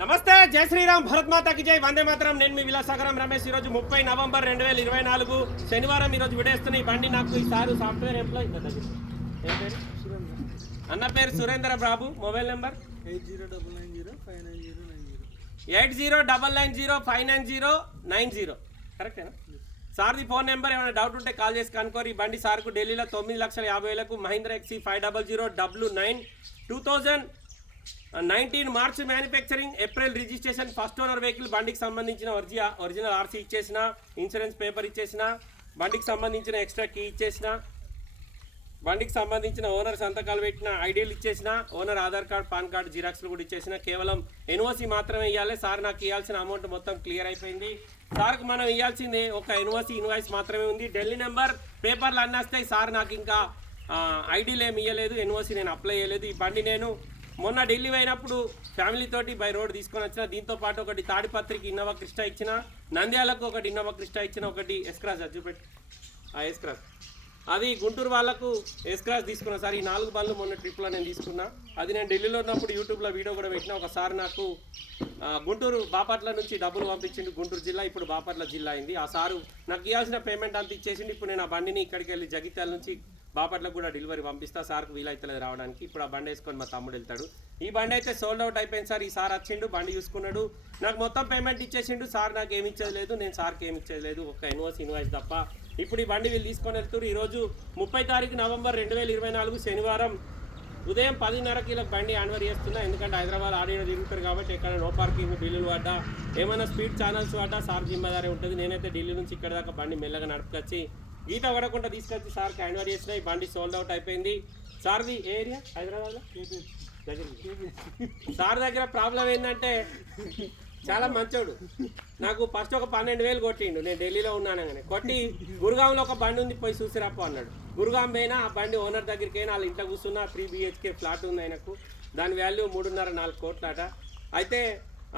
నమస్తే జై శ్రీరామ్ భరత్ మాతాకి జై వందే మాత్రం. నేను మీ విలాసాగరం రమేష్. ఈరోజు ముప్పై నవంబర్ రెండు వేల ఇరవై నాలుగు. శనివారం ఈరోజు విడేస్తున్న ఈ బండి నాకు ఈ సారు సాఫ్ట్వేర్ ఎంప్లాయీ. అన్న పేరు Surendra Babu. Mobile number? Eight zero double nine zero five nine zero nine zero eight zero double nine zero five nine zero nine zero. కరెక్టేనా? సార్ది ఫోన్ నెంబర్ ఏమైనా డౌట్ ఉంటే కాల్ చేసి కనుక్కోరు. ఈ బండి సార్కు ఢిల్లీలో తొమ్మిది లక్షల యాభై వేలకు Mahindra XUV five double zero W nine two thousand nineteen March manufacturing April registration first owner vehicle బండికి సంబంధించిన ఒరిజిన ఒరిజినల్ ఆర్సీ ఇచ్చేసిన ఇన్సూరెన్స్ పేపర్ ఇచ్చేసిన బండికి సంబంధించిన ఎక్స్ట్రా కీ ఇచ్చేసిన బండికి సంబంధించిన ఓనర్ సంతకాలు పెట్టిన ఐడీలు ఇచ్చేసిన owner Aadhaar card PAN card జిరాక్స్లు కూడా ఇచ్చేసిన కేవలం ఎన్ఓసి మాత్రమే ఇవ్వాలి సార్ నాకు ఇవ్వాల్సిన అమౌంట్ మొత్తం క్లియర్ అయిపోయింది. సార్కి మనం ఇవ్వాల్సింది ఒక ఎన్ఓసి ఇన్వాయిస్ మాత్రమే ఉంది. ఢిల్లీ నెంబర్ పేపర్లు అన్నీ వస్తాయి. సార్ నాకు ఇంకా ఐడీలు ఏమి ఇవ్వలేదు ఎన్ఓసి నేను అప్లై చేయలేదు. ఈ బండి నేను మొన్న ఢిల్లీ పోయినప్పుడు ఫ్యామిలీతోటి బై రోడ్ తీసుకొని వచ్చిన దీంతో పాటు ఒకటి తాడిపత్రికి ఇన్నోవా క్రిస్టా ఇచ్చిన నంద్యాలకు ఒకటి ఇన్నోవా క్రిస్టా ఇచ్చిన ఒకటి ఎస్క్రాస్ అది ఆ ఎస్క్రాస్ అది గుంటూరు వాళ్ళకు ఎస్క్రాస్ తీసుకున్నా సార్. ఈ నాలుగు బళ్ళు మొన్న ట్రిప్లో నేను తీసుకున్నా. అది నేను ఢిల్లీలో ఉన్నప్పుడు యూట్యూబ్లో వీడియో కూడా పెట్టిన. ఒకసారి నాకు గుంటూరు బాపట్ల నుంచి డబ్బులు పంపించిండు గుంటూరు జిల్లా. ఇప్పుడు బాపట్ల జిల్లా అయింది. ఆ సారు నాకు ఇవ్వాల్సిన పేమెంట్ అంత ఇచ్చేసిండు. ఇప్పుడు నేను ఆ బండిని ఇక్కడికి వెళ్ళి జగిత్యాల నుంచి బాపట్లకు కూడా డెలివరీ పంపిస్తా. సార్కు వీలైతలేదు రావడానికి. ఇప్పుడు ఆ బండి వేసుకొని మా తమ్ముడు వెళ్తాడు. ఈ బండి అయితే సోల్డ్ అవుట్ అయిపోయింది సార్. ఈ సార్ వచ్చిండు బండి చూసుకున్నాడు. నాకు మొత్తం పేమెంట్ ఇచ్చేసిండు. సార్ నాకు ఏమి ఇచ్చేది లేదు. నేను సార్కి ఏమి ఇచ్చేది లేదు. ఒక ఇన్వాయిస్ ఇన్వాయిస్ తప్ప. ఇప్పుడు ఈ బండి వీళ్ళు తీసుకొని వెళ్తారు ఈరోజు ముప్పై తారీఖు నవంబర్ రెండు వేల ఇరవై నాలుగు శనివారం ఉదయం పదిన్నరకి ఇలా బండి ఆన్వర్ చేస్తున్నా. ఎందుకంటే హైదరాబాద్ ఆడియో తిరుగుతారు కాబట్టి ఎక్కడ నో పార్కింగ్ ఢిల్లీలు పడ్డా. ఏమైనా స్పీడ్ ఛానల్స్ పడ్డా సార్ జిమ్మదారి ఉంటుంది. నేనైతే ఢిల్లీ నుంచి ఇక్కడ దాకా బండి మెల్లగా నడుపుకొచ్చి ఈత పడకుండా తీసుకొచ్చి సార్కి హ్యాండ్ చేసిన ఈ బండి సోల్డ్ అవుట్ అయిపోయింది. సార్ది ఏ ఏరియా? హైదరాబాద్లో సార్ దగ్గర ప్రాబ్లం ఏంటంటే చాలా మంచోడు. నాకు ఫస్ట్ ఒక పన్నెండు వేలు కొట్టిండు. నేను ఢిల్లీలో ఉన్నాను కానీ. కొట్టి గురుగాంలో ఒక బండి ఉంది పోయి చూసిరాపో అన్నాడు. గురుగాం పోయినా ఆ బండి ఓనర్ దగ్గరికి అయినా వాళ్ళ ఇంట్లో కూర్చున్నా త్రీ బిహెచ్కే ఫ్లాట్ ఉంది ఆయనకు. దాని వాల్యూ మూడున్నర నాలుగు కోట్లట. అయితే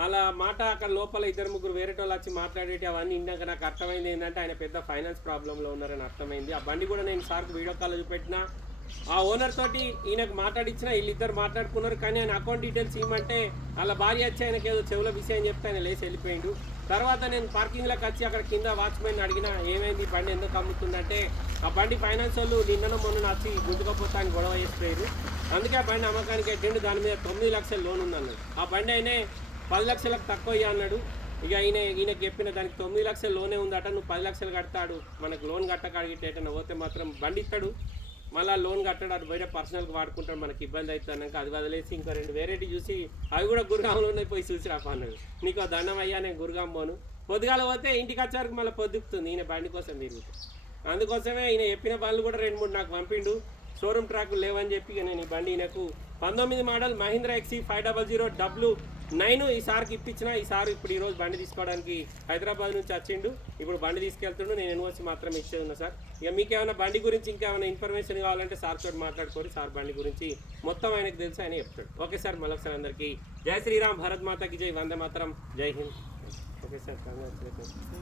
అలా మాట అక్కడ లోపల ఇద్దరు ముగ్గురు వేరే వాళ్ళు వచ్చి మాట్లాడేటి అవన్నీ ఇందాక నాకు అర్థమైంది ఏంటంటే ఆయన పెద్ద ఫైనాన్స్ ప్రాబ్లంలో ఉన్నారని అర్థమైంది. ఆ బండి కూడా నేను సార్కు వీడియో కాల్ చూపెట్టిన. ఆ ఓనర్ తోటి ఈయనకు మాట్లాడిచ్చిన వీళ్ళిద్దరు మాట్లాడుకున్నారు కానీ ఆయన అకౌంట్ డీటెయిల్స్ ఇవ్వమంటే వాళ్ళ భార్య వచ్చి ఆయనకి ఏదో చెవుల విషయం చెప్తే ఆయన లేచి వెళ్ళిపోయిండు. తర్వాత నేను పార్కింగ్లోకి వచ్చి అక్కడ కింద వాచ్మెన్ అడిగిన ఏమైంది బండి ఎందుకు అమ్ముతుందంటే ఆ బండి ఫైనాన్స్ వాళ్ళు నిన్న మొన్న వచ్చి గుంజుకపోతా గొడవ చేసిపోయారు అందుకే ఆ బండి అమ్మకానికి ఎట్టిండు దాని మీద తొమ్మిది లక్షల లోన్ ఉంది ఆ బండి అయినే పది లక్షలకు తక్కువ ఇయ్య అన్నాడు. ఇక ఈయన ఈయనకి చెప్పిన దానికి తొమ్మిది లక్షలు లోనే ఉందట నువ్వు పది లక్షలు కడతాడు మనకు లోన్ కట్టక అడిగితే పోతే మాత్రం బండి ఇస్తాడు మళ్ళీ లోన్ కట్టాడు అటు బయట పర్సనల్గా వాడుకుంటాడు మనకి ఇబ్బంది అవుతాక అది వదిలేసి ఇంకా రెండు వేరేటి చూసి అవి కూడా గురుగాంలో పోయి చూసి రాపన్నాడు నీకు ఆ దండం అయ్యా నేను గురుగాం పోను. పొద్దుగాల పోతే ఇంటికి వచ్చేవరకు మళ్ళీ పొద్దుకుతుంది ఈయన బండి కోసం తిరుగుతుంది అందుకోసమే ఈయన చెప్పిన బండ్లు కూడా రెండు మూడు నాకు పంపిండు. షోరూమ్ ట్రాక్ లేవని చెప్పి నేను ఈ బండి ఈయనకు పంతొమ్మిది model Mahindra XUV five double zero W nine ఈ సార్కి ఇప్పించిన ఈ సార్ ఇప్పుడు ఈరోజు బండి తీసుకోవడానికి హైదరాబాద్ నుంచి వచ్చిండు. ఇప్పుడు బండి తీసుకెళ్తుండు. నేను ఎన్ఓసి మాత్రం ఇచ్చేది ఉన్నా సార్. ఇక మీకు ఏమైనా బండి గురించి ఇంకా ఏమైనా ఇన్ఫర్మేషన్ కావాలంటే సార్ తోటి మాట్లాడుకోరు సార్ బండి గురించి మొత్తం ఆయనకు తెలుసు ఆయన చెప్తాడు. ఓకే సార్ మరొకసారి అందరికీ జై శ్రీరామ్ భరత్ మాతకి జై వందే మాత్రం జై హింద్. Okay sir